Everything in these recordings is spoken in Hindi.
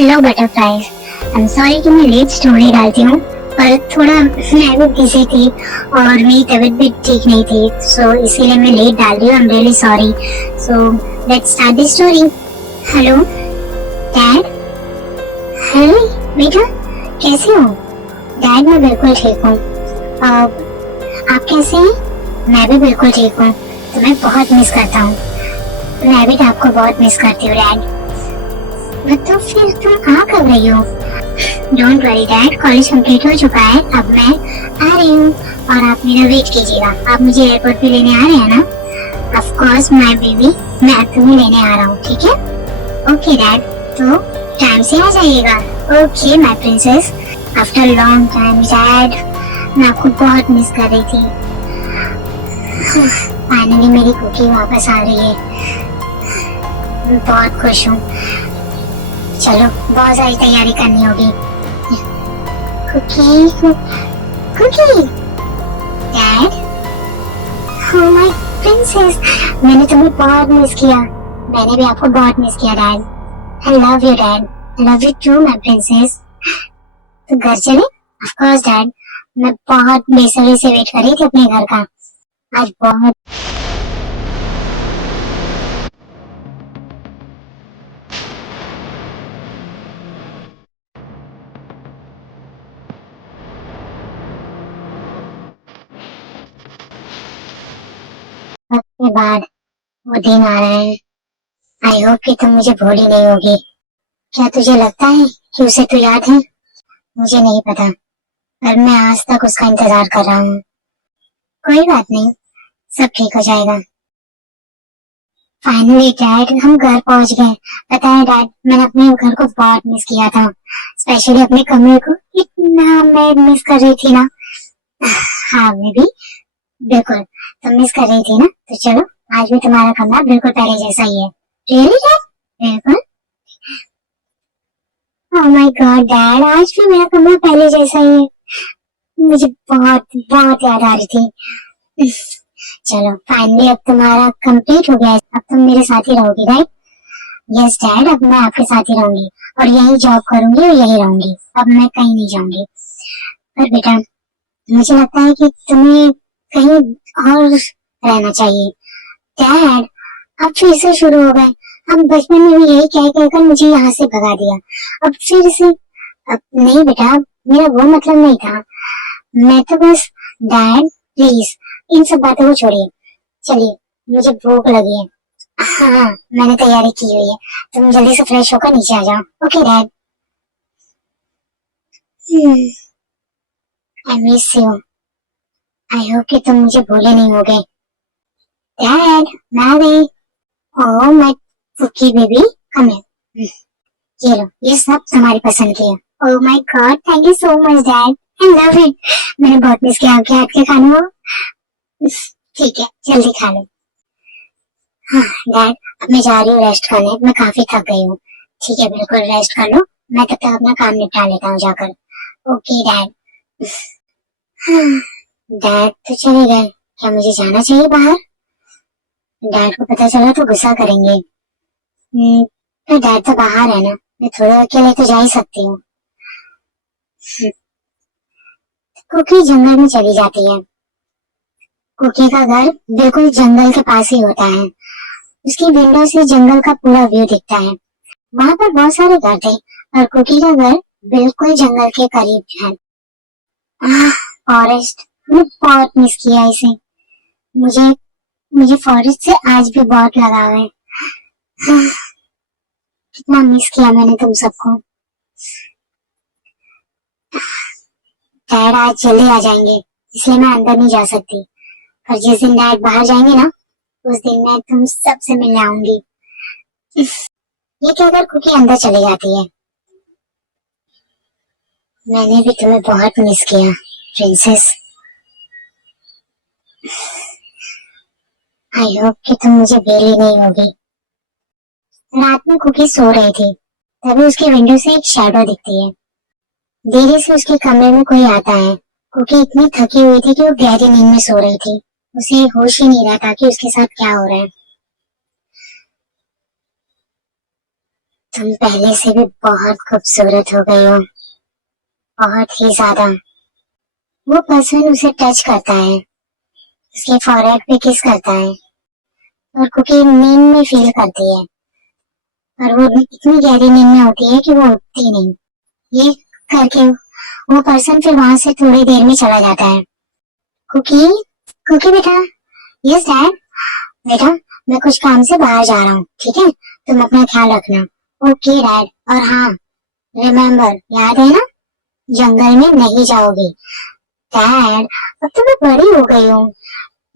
Hello butterflies. I am sorry कि मैं लेट स्टोरी डालती हूँ, पर थोड़ा मैं भी बिजी थी और मेरी तबीयत भी ठीक नहीं थी, सो इसीलिए मैं लेट डाल रही हूँ। I am really sorry. So let's start the story. Hello dad. Hello बेटा, कैसे हो? डैड मैं बिल्कुल ठीक हूँ। आप कैसे हैं? मैं भी बिल्कुल ठीक हूँ। तुम्हें बहुत मिस करता हूँ। मैं भी आपको बहुत मिस करती हूँ डैड। तो फिर तुम आ कब रही हो? Don't worry dad, college complete हो चुका है, अब मैं आ रही हूँ और आप मेरा वेट कीजिएगा। आप मुझे एयरपोर्ट पे लेने आ रहे हैं ना? ऑफ कोर्स माय बेबी, मैं तुम्हें लेने आ रहा हूँ, ठीक है? ओके डैड, तो टाइम से आ जाइएगा। Okay my princess. After long time dad, मैं आपको बहुत मिस कर रही थी। फाइनली मेरी कुकी वापस आ रही है, मैं बहुत खुश हूँ। चलो बहुत सारी तैयारी करनी होगी। Cookie cookie dad, oh my princess, मैंने तुम्हें बहुत मिस किया। मैंने भी आपको बहुत मिस किया dad. I love you dad, I love you too my princess. तो घर चले? ऑफ कोर्स डैड, मैं बहुत बेसब्री से वेट कर रही थी अपने घर का। आज बहुत वक्त के बाद वो दिन आ रहे हैं। आई होप कि तुम मुझे भूली नहीं होगी। क्या तुझे लगता है कि उसे तू याद है? मुझे नहीं पता, पर मैं आज तक उसका इंतजार कर रहा हूँ। कोई बात नहीं, सब ठीक हो जाएगा। फाइनली डैड, हम घर पहुंच गए। पता है डैड, मैंने अपने घर को बहुत मिस किया था, स्पेशली अपने कमरे को इतना मैं मिस कर रही थी ना। हाँ मैं भी बिल्कुल, तुम मिस कर रही थी ना, तो चलो आज भी तुम्हारा कमरा बिल्कुल पहले जैसा ही है। Really dad? बिल्कुल। ओह माय गॉड डैड, आज भी मेरा कमरा पहले जैसा ही है। मुझे बहुत बहुत याद आ रही थी। चलो फाइनली अब तुम्हारा कंप्लीट हो गया है, अब तुम मेरे साथ ही रहोगी राइट? यस डैड, अब मैं आपके साथ ही रहूंगी और यही जॉब करूंगी और यही रहूंगी, अब मैं कहीं नहीं जाऊंगी। पर बेटा, मुझे लगता है कि तुम्हें कहीं और रहना चाहिए। डैड, अब फिर से शुरू हो गए। हम बचपन में भी यही कह कहकर मुझे यहाँ से भगा दिया, अब फिर से। अब नहीं बेटा, मेरा वो मतलब नहीं था। मैं तो बस डैड प्लीज इन सब बातों को छोड़िए, चलिए मुझे भूख लगी है। हाँ मैंने तैयारी की हुई है, तुम जल्दी से फ्रेश होकर नीचे आ जाओ। Okay dad. I miss you. I hope कि तुम मुझे भूले नहीं होगे। डैड मैं आ गई। Oh my cookie baby, come here. ये लो, ये सब तुम्हारी पसंद की है। Oh my god, thank you so much dad, I love it. मैंने बहुत मिस किया आपके हाथ के खाने को। ठीक है, जल्दी खा लो। हाँ डैड, अब मैं जा रही हूँ रेस्ट करने, मैं काफी थक गई हूँ। ठीक है, बिल्कुल रेस्ट कर लो, मैं तब तक अपना काम निपटा लेता हूँ जाकर। Okay dad. हाँ, डैड तो चले गए, क्या मुझे जाना चाहिए बाहर? डैड को पता चला तो गुस्सा करेंगे। तो डैड तो बाहर है ना, मैं थोड़ा अकेले तो जा ही सकती हूँ। कुकी जंगल में चली जाती है। कुकी का घर बिल्कुल जंगल के पास ही होता है। उसकी विंडो से जंगल का पूरा व्यू दिखता है। वहां पर बहुत सारे घर थे और कुकी का घर बिल्कुल जंगल के करीब है। फॉरेस्ट, मैं बहुत मिस किया इसे। मुझे मुझे फॉरेस्ट से आज भी बहुत लगाव है। कितना मिस किया मैंने तुम सबको। डैड आज जल्दी आ जाएंगे, इसलिए मैं अंदर नहीं जा सकती, पर जिस दिन डैड बाहर जाएंगे ना, उस दिन मैं तुम सबसे मिलने आऊंगी। ये कहकर कुकी अंदर चली जाती है। मैंने भी तुम्हें बहुत मिस किया प्रिंसेस। आई होप कि तुम मुझे बेली नहीं होगी। रात में कुकी सो रही थी, तभी उसकी विंडो से एक शैडो दिखती है। धीरे से उसके कमरे में कोई आता है। कुकी इतनी थकी हुई थी कि वो गहरी नींद में सो रही थी, उसे होश ही नहीं रहा था कि उसके साथ क्या हो रहा है। तुम पहले से भी बहुत खूबसूरत हो गई हो, बहुत ही ज्यादा। वो पर्सन उसे टच करता है, उसके फॉरहेड पे किस करता है और कुकी नींद में फील करती है, और वो इतनी गहरी नींद में होती है कि वो उठती नहीं। ये करके वो पर्सन फिर वहां से थोड़ी देर में चला जाता है। कुकी, कुकी बेटा। Yes dad. बेटा, मैं कुछ काम से बाहर जा रहा हूँ, ठीक है? तुम अपना ख्याल रखना। Okay dad. और हाँ, रिमेम्बर, याद है ना, जंगल में नहीं जाओगी। डैड, अब तो मैं बड़ी हो गई हूँ।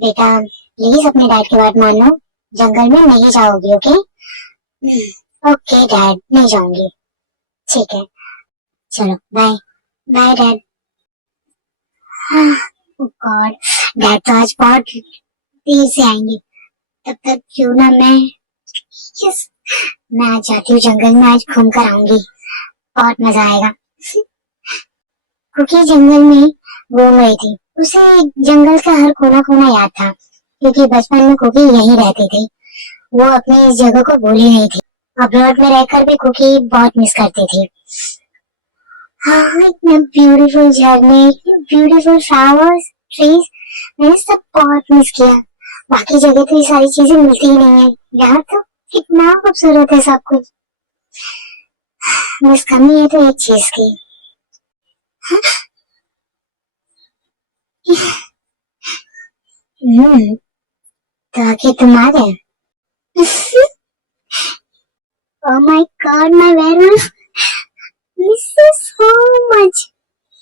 बेटा, प्लीज अपने डैड की बात मान लो, जंगल में नहीं जाओगी, ओके? ओके डैड, नहीं जाऊंगी। ठीक है, चलो bye. Bye dad. God, dad तो आज बहुत देर से आएंगे। तब तक क्यों ना मैं, यस, मैं आज जाती हूँ जंगल में, आज घूम कर आऊंगी, बहुत मजा आएगा। कुकी जंगल में घूम रही थी, उसे जंगल का हर कोना कोना याद था, क्योंकि बचपन में कुकी यहीं रहती थी। वो अपनी इस जगह को भूली नहीं थी। अब्रॉड में रहकर भी कुकी बहुत मिस करती थी। हाँ, इतना beautiful journey, beautiful flowers, trees, मैंने सब बहुत मिस किया। बाकी जगह तो ये सारी चीजें मिलती ही नहीं है, यहाँ तो कितना खूबसूरत है सब कुछ। बस कमी है तो एक चीज की। तो आखिर तुम आ गए। ओह my God, my werewolf, miss you so much.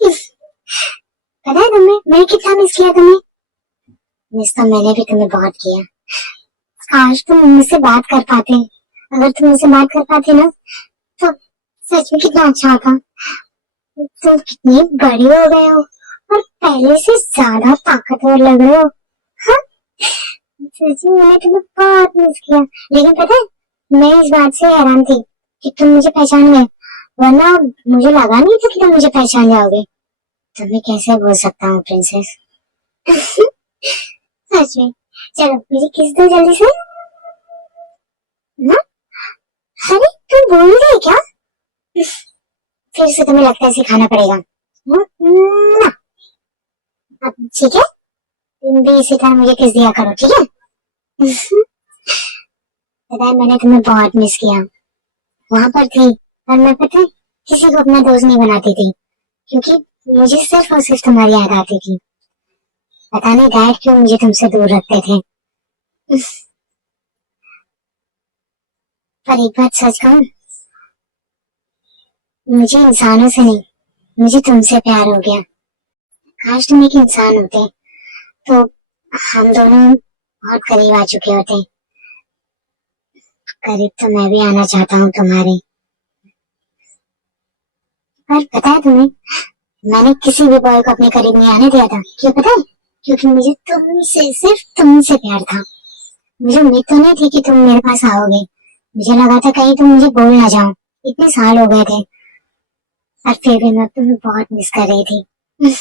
पता है तुम्हें मैं कितना मिस किया तुम्हें? मिस तो मैंने भी तुम्हें बहुत किया। काश तुम मुझसे बात कर पाते। अगर तुम मुझसे बात कर पाते ना, तो सच में कितना अच्छा होता। तुम कितनी बड़ी हो गए हो और पहले से ज्यादा ताकतवर लग रहे हो। हाँ, सच में मैंने तुम्हें बहुत मिस किया। लेकिन पता है, मैं इस बात से हैरान थी कि तुम मुझे पहचान गए, वरना मुझे लगा नहीं था कि तुम मुझे पहचान जाओगे। तुम्हें कैसे बोल सकता हूँ प्रिंसेस। सच में। चलो मुझे किस दो जल्दी से ना। अरे तुम बोल रहे क्या? फिर से तुम्हें लगता है सिखाना पड़ेगा ना। अब ठीक है, तुम भी इसी तरह मुझे किस दिया करो, ठीक है? पता है मैंने तुम्हें बहुत मिस किया। वहां पर थी, पर मैं पता है किसी को अपना दोस्त नहीं बनाती थी, क्योंकि मुझे सिर्फ और सिर्फ तुम्हारी याद आती थी। पता नहीं डैड क्यों मुझे तुमसे दूर रखते थे। पर एक बात सच कहूं, मुझे इंसानों से नहीं, मुझे तुमसे प्यार हो गया। काश तुम एक इंसान होते, तो हम दोनों बहुत करीब आ चुके होते। करीब तो मैं भी आना चाहता हूँ तुम्हारे। पर पता है तुम्हें, मैंने किसी भी बॉय को अपने करीब नहीं आने दिया था। क्यों पता है? क्योंकि मुझे तुमसे, सिर्फ तुमसे प्यार था। मुझे उम्मीद तो नहीं थी कि तुम मेरे पास आओगे। मुझे लगा था कहीं तुम मुझे भूल ना जाओ। इतने साल हो गए थे, और फिर भी मैं तुम्हें बहुत मिस कर रही थी।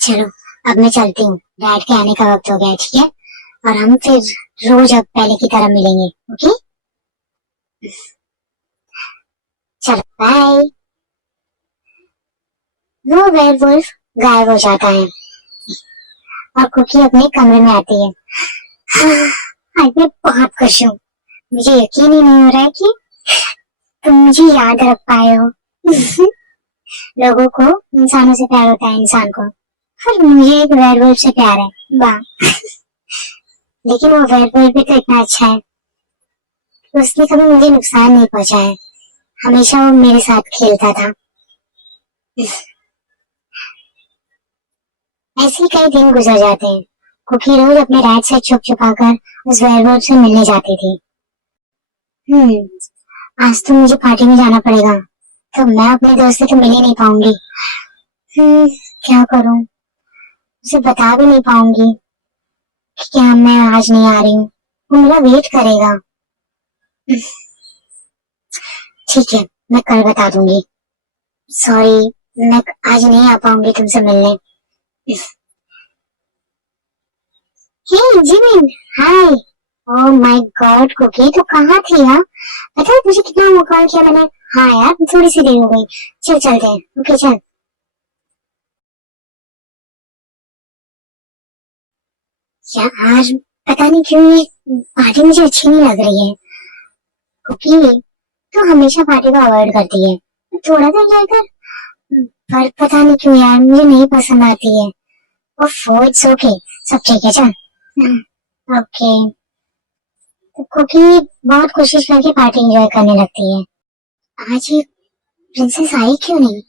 चलो अब मैं चलती हूँ, डैड के आने का वक्त हो गया है, ठीक है? और हम फिर रोज अब पहले की तरह मिलेंगे, ओके? चलो बाय। वो वेयरवुल्फ गायब हो जाता है और कुकी अपने कमरे में आती है। आज मैं बहुत खुश हूँ। मुझे यकीन ही नहीं हो रहा है कि तुम मुझे याद रख पाए हो। लोगों को इंसानों से प्यार होता है, इंसान को, और मुझे एक वेयरवुल्फ से प्यार है। वाह। लेकिन वो वेयरवुल्फ भी तो इतना अच्छा है, उसने कभी मुझे नुकसान नहीं पहुंचाया। हमेशा वो मेरे साथ खेलता था। ऐसे ही कई दिन गुजर जाते हैं। कुकी रोज अपने डैड से छुप छुपा कर उस वेयरवुल्फ से मिलने जाती थी। आज तो मुझे पार्टी में जाना पड़ेगा, तो मैं अपने दोस्त से तो मिल ही नहीं पाऊंगी। क्या करूं? उसे बता भी नहीं पाऊंगी कि क्या मैं आज नहीं आ रही हूँ। वो मेरा वेट करेगा। ठीक है, मैं कल बता दूंगी। सॉरी, मैं आज नहीं आ पाऊंगी तुमसे मिलने। Hey Jimin, hi. Oh my god cookie, तो कहाँ थी यार? पता है तुझे कितना वो कॉल किया मैंने? हाँ यार, थोड़ी सी देर हो गई। चल चलते हैं, ओके चल। यार पता नहीं क्यों ये पार्टी मुझे अच्छी नहीं लग रही है। कुकी तो हमेशा पार्टी को अवॉइड करती है, थोड़ा सा एंजॉय कर। पर पता नहीं क्यों यार मुझे नहीं पसंद आती है। ओह इट्स ओके, सब ठीक है चल। ओके। तो कुकी बहुत कोशिश करके पार्टी एंजॉय करने लगती है। आज ये प्रिंसेस आई क्यों नहीं?